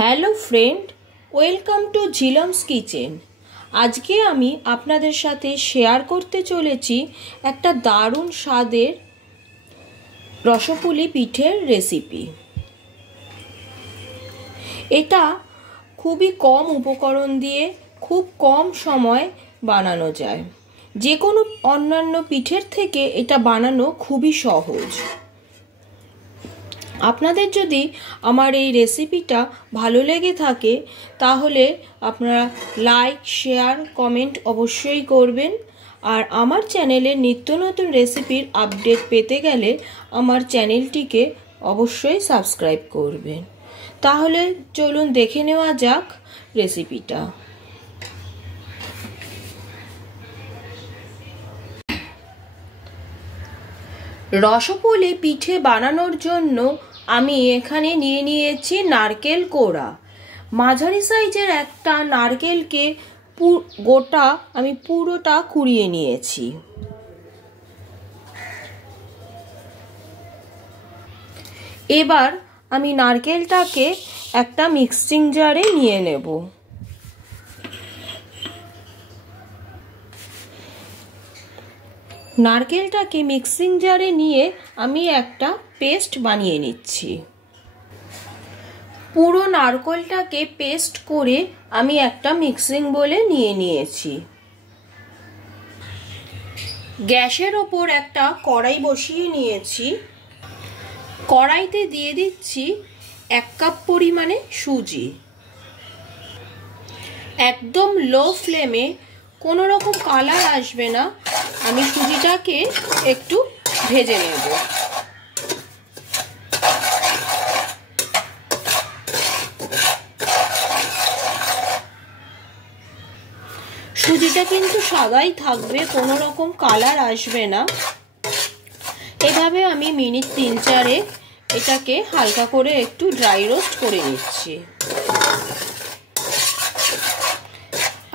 Hello friend, welcome to Jhilam's kitchen. আজকে আমি আপনাদের সাথে শেয়ার করতে চলেছি একটা দারুণ স্বাদের রসপুলি পিঠের রেসিপি। এটা খুবই কম উপকরণ দিয়ে খুব কম সময় বানানো যায়। যে কোনো অন্যান্য পিঠের থেকে এটা বানানো খুবই সহজ। আপনাদের যদি আমার এই রেসিপিটা ভালো লেগে থাকে তাহলে আপনারা লাইক, শেয়ার, কমেন্ট অবশ্যই করবেন। আর আমার চ্যানেলে নিত্য নতুন রেসিপির আপডেট পেতে গেলে আমার চ্যানেলটিকে অবশ্যই সাবস্ক্রাইব করবেন। তাহলে চলুন দেখে নেওয়া যাক রেসিপিটা। রসপুলি পিঠে বানানোর জন্য আমি এখানে নিয়ে নিয়েছি নারকেল কোড়া। মাঝারি সাইজের একটা নারকেলকে গোটা আমি পুরোটা কুড়িয়ে নিয়েছি। এবার আমি নারকেলটাকে একটা মিক্সিং জারে নিয়ে নেব। নারকেলটাকে মিক্সিং জারে নিয়ে আমি একটা পেস্ট বানিয়ে নিচ্ছি। পুরো নারকেলটাকে পেস্ট করে আমি একটা মিক্সিং বোলে নিয়ে নিয়েছি। গ্যাসের ওপর একটা কড়াই বসিয়ে নিয়েছি। কড়াইতে দিয়ে দিচ্ছি 1 কাপ পরিমাণে সুজি। একদম লো ফ্লেমে, কোনো রকম কালার আসবে না, আমি সুজিটাকে একটু ভেজে নেব। সুজিটা কিন্তু সাদাই থাকবে, কোনো রকম কালার আসবে না। এভাবে আমি মিনিট 3-4 এটাকে হালকা করে একটু ড্রাই রোস্ট করে নিচ্ছি।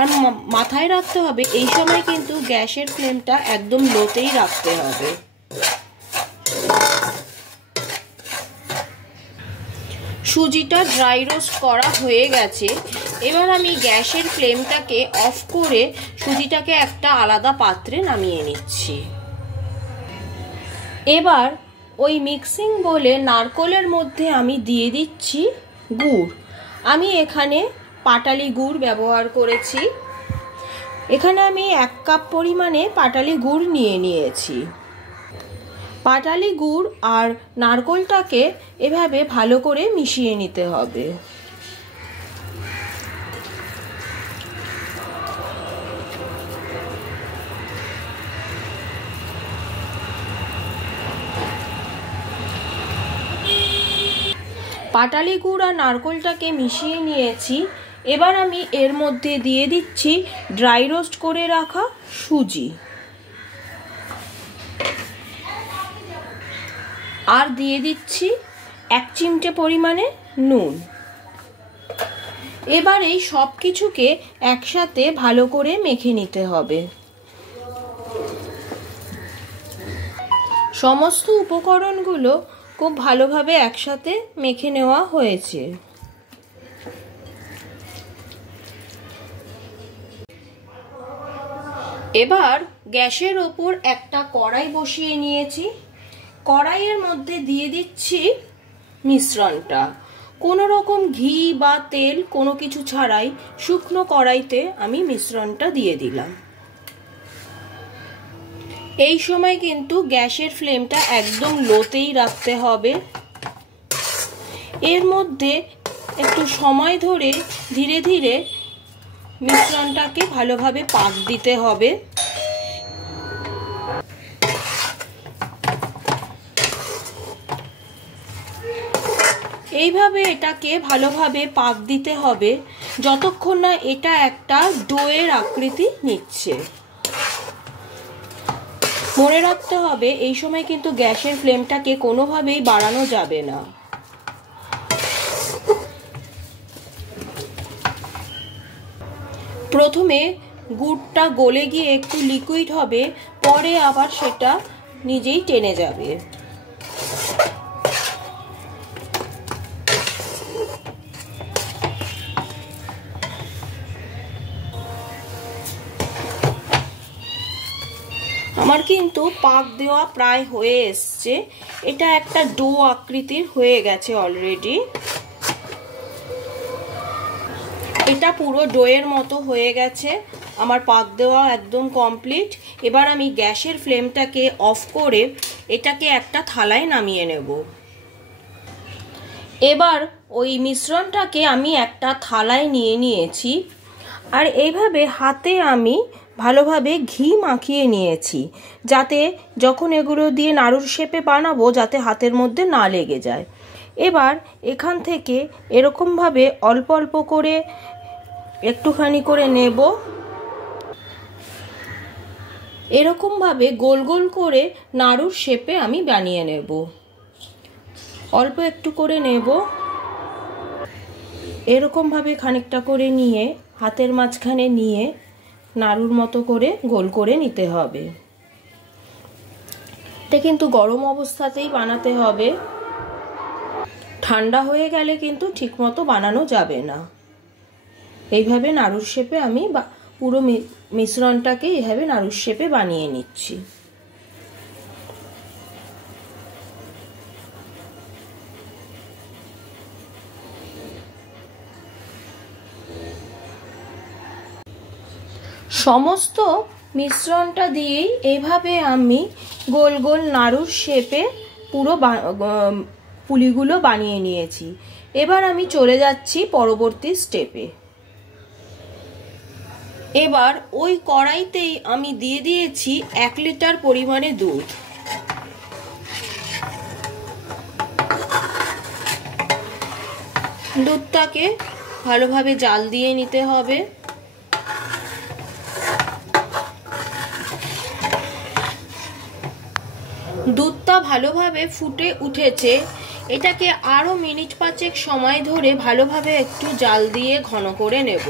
আর মাথায় রাখতে হবে এই সময় কিন্তু গ্যাসের ফ্লেমটা একদম লোতেই রাখতে হবে। সুজিটা ড্রাই রোস্ট করা হয়ে গেছে। এবার আমি গ্যাসের ফ্লেমটাকে অফ করে সুজিটাকে একটা আলাদা পাত্রে নামিয়ে নিচ্ছি। এবার ওই মিক্সিং বোলে নারকেলের মধ্যে আমি দিয়ে দিচ্ছি গুড়। আমি এখানে পাটালি গুড় ব্যবহার করেছি। এখানে আমি 1 কাপ পরিমাণে পাটালি গুড় নিয়ে নিয়েছি। পাটালি গুড় আর নারকেলটাকে এভাবে ভালো করে মিশিয়ে নিতে হবে। পাটালি গুড় আর নারকেলটাকে মিশিয়ে নিয়েছি। এবার আমি এর মধ্যে দিয়ে দিচ্ছি ড্রাই রোস্ট করে রাখা সুজি, আর দিয়ে দিচ্ছি 1 চিমটে পরিমাণে নুন। এবার এই সব কিছুকে একসাথে ভালো করে মেখে নিতে হবে। সমস্ত উপকরণগুলো খুব ভালোভাবে একসাথে মেখে নেওয়া হয়েছে। এবার গ্যাসের ওপর একটা কড়াই বসিয়ে নিয়েছি। কড়াইয়ের মধ্যে দিয়ে দিচ্ছি মিশ্রণটা। কোনো রকম ঘি বা তেল কোনো কিছু ছাড়াই শুকনো কড়াইতে আমি মিশ্রণটা দিয়ে দিলাম। এই সময় কিন্তু গ্যাসের ফ্লেমটা একদম লোতেই রাখতে হবে। এর মধ্যে একটু সময় ধরে ধীরে ধীরে মিশ্রণটাকে ভালোভাবে পাক দিতে হবে। এইভাবে এটাকে ভালোভাবে পাক দিতে হবে যতক্ষণ না এটা একটা ডোয়ের আকৃতি নিচ্ছে। মনে রাখতে হবে এই সময় কিন্তু গ্যাসের ফ্লেমটাকে কোনোভাবেই বাড়ানো যাবে না। প্রথমে গুড়টা গলে গিয়ে একটু লিকুইড হবে, পরে আবার সেটা নিজেই টেনে যাবে। আমার কিন্তু পাক দেওয়া প্রায় হয়ে এসছে। এটা একটা ডো আকৃতির হয়ে গেছে অলরেডি। এটা পুরো ডোয়ের মতো হয়ে গেছে। আমার পাক দেওয়া একদম কমপ্লিট। এবার আমি গ্যাসের ফ্লেমটাকে অফ করে এটাকে একটা থালায় নামিয়ে নেব। এবার ওই মিশ্রণটাকে আমি একটা থালায় নিয়ে নিয়েছি, আর এইভাবে হাতে আমি ভালোভাবে ঘি মাখিয়ে নিয়েছি, যাতে যখন এগুলো দিয়ে নাড়ুর শেপে বানাবো যাতে হাতের মধ্যে না লেগে যায়। এবার এখান থেকে এরকমভাবে অল্প অল্প করে একটুখানি করে নেব। এরকমভাবে গোল গোল করে নাড়ুর শেপে আমি বানিয়ে নেব। অল্প একটু করে নেব, এরকমভাবে খানিকটা করে নিয়ে হাতের মাঝখানে নিয়ে নাড়ুর মতো করে গোল করে নিতে হবে। এটা কিন্তু গরম অবস্থাতেই বানাতে হবে, ঠান্ডা হয়ে গেলে কিন্তু ঠিকমতো বানানো যাবে না। এইভাবে নাড়ুর শেপে আমি পুরো মিশ্রণটাকে এইভাবে নাড়ুর শেপে বানিয়ে নিচ্ছি। সমস্ত মিশ্রণটা দিয়েই এইভাবে আমি গোল গোল নাড়ুর শেপে পুরো পুলিগুলো বানিয়ে নিয়েছি। এবার আমি চলে যাচ্ছি পরবর্তী স্টেপে। এবার ওই কড়াইতেই আমি দিয়ে দিয়েছি 1 লিটার পরিমাণে দুধ। দুধটাকে ভালোভাবে জাল দিয়ে নিতে হবে। দুধটা ভালোভাবে ফুটে উঠেছে। এটাকে আরো মিনিট 5 সময় ধরে ভালোভাবে একটু জাল দিয়ে ঘন করে নেব।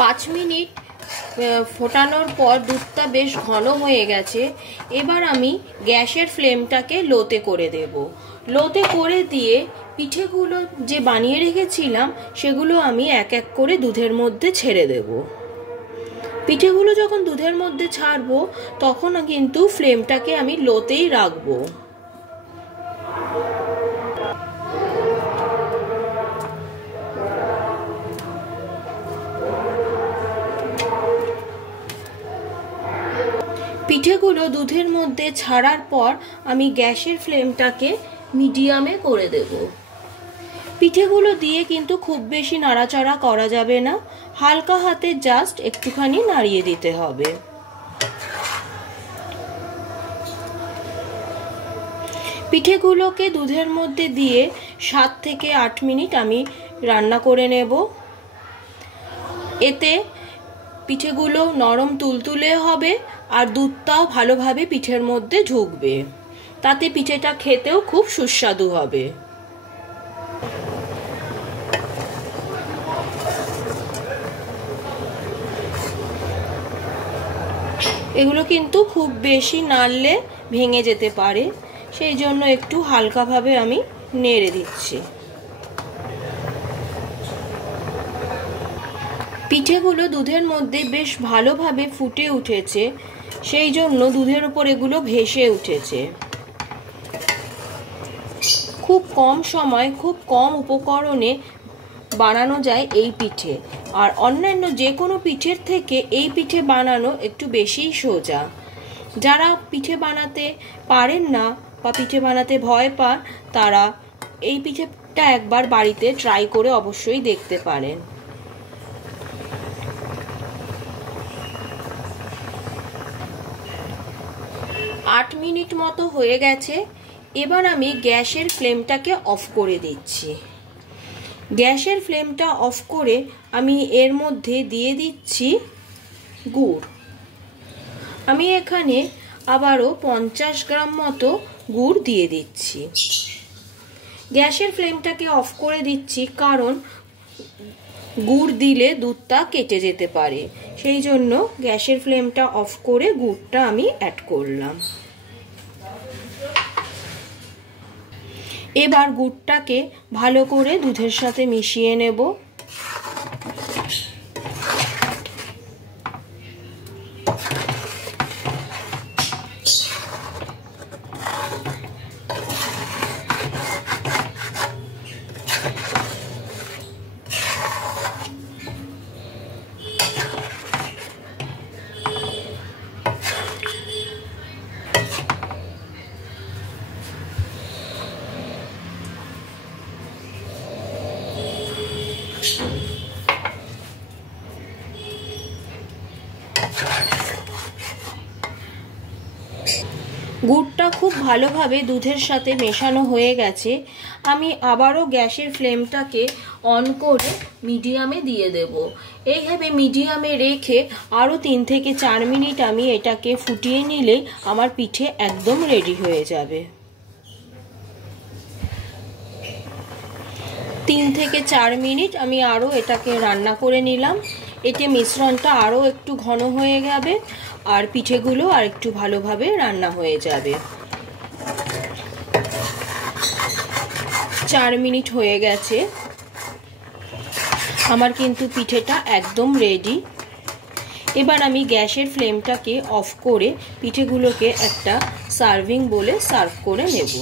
পাঁচ মিনিট ফোটানোর পর দুধটা বেশ ঘন হয়ে গেছে। এবার আমি গ্যাসের ফ্লেমটাকে লোতে করে দেব। লোতে করে দিয়ে পিঠেগুলো যে বানিয়ে রেখেছিলাম সেগুলো আমি এক এক করে দুধের মধ্যে ছেড়ে দেব। পিঠেগুলো যখন দুধের মধ্যে ছাড়বো তখন কিন্তু ফ্লেমটাকে আমি লোতেই রাখবো। পিঠেগুলো দুধের মধ্যে ছাড়ার পর আমি গ্যাসের ফ্লেমটাকে মিডিয়ামে করে দেব। পিঠেগুলো দিয়ে কিন্তু খুব বেশি নাড়াচাড়া করা যাবে না, হালকা হাতে জাস্ট একটুখানি নাড়িয়ে দিতে হবে। পিঠেগুলোকে দুধের মধ্যে দিয়ে 7 থেকে 8 মিনিট আমি রান্না করে নেব। এতে পিঠেগুলো নরম তুলতুলে হবে আর দুধটাও ভালোভাবে পিঠের মধ্যে ঢুকবে, তাতে পিঠেটা খেতেও খুব সুস্বাদু হবে। এগুলো কিন্তু খুব বেশি নাড়লে ভেঙে যেতে পারে, সেই জন্য একটু হালকাভাবে আমি নেড়ে দিচ্ছি। পিঠেগুলো দুধের মধ্যে বেশ ভালোভাবে ফুটে উঠেছে, সেই জন্য দুধের উপর এগুলো ভেসে উঠেছে। খুব কম সময় খুব কম উপকরণে বানানো যায় এই পিঠে, আর অন্যান্য যে কোনো পিঠের থেকে এই পিঠে বানানো একটু বেশিই সোজা। যারা পিঠে বানাতে পারেন না বা পিঠে বানাতে ভয় পান তারা এই পিঠেটা একবার বাড়িতে ট্রাই করে অবশ্যই দেখতে পারেন। আট মিনিট মতো হয়ে গেছে। এবার আমি গ্যাসের ফ্লেমটাকে অফ করে দিচ্ছি। গ্যাসের ফ্লেমটা অফ করে আমি এর মধ্যে দিয়ে দিচ্ছি গুড়। আমি এখানে আবারও 50 গ্রাম মতো গুড় দিয়ে দিচ্ছি। গ্যাসের ফ্লেমটাকে অফ করে দিচ্ছি কারণ গুড় দিলে দুধটা কেটে যেতে পারে, সেই জন্য গ্যাসের ফ্লেমটা অফ করে গুড়টা আমি অ্যাড করলাম। এবার গুড়টাকে ভালো করে দুধের সাথে মিশিয়ে নেব। গুড়টা খুব ভালোভাবে দুধের সাথে মেশানো হয়ে গেছে। আমি আবারও গ্যাসের ফ্লেমটাকে অন করে মিডিয়ামে দিয়ে দেব। এইভাবে মিডিয়ামে রেখে আরও 3 থেকে 4 মিনিট আমি এটাকে ফুটিয়ে নিলে আমার পিঠে একদম রেডি হয়ে যাবে। 3 থেকে 4 মিনিট আমি আরও এটাকে রান্না করে নিলাম। এতে মিশ্রণটা আরও একটু ঘন হয়ে যাবে আর পিঠেগুলো আর একটু ভালোভাবে রান্না হয়ে যাবে। 4 মিনিট হয়ে গেছে, আমার কিন্তু পিঠেটা একদম রেডি। এবার আমি গ্যাসের ফ্লেমটাকে অফ করে পিঠেগুলোকে একটা সার্ভিং বলে সার্ভ করে নেব।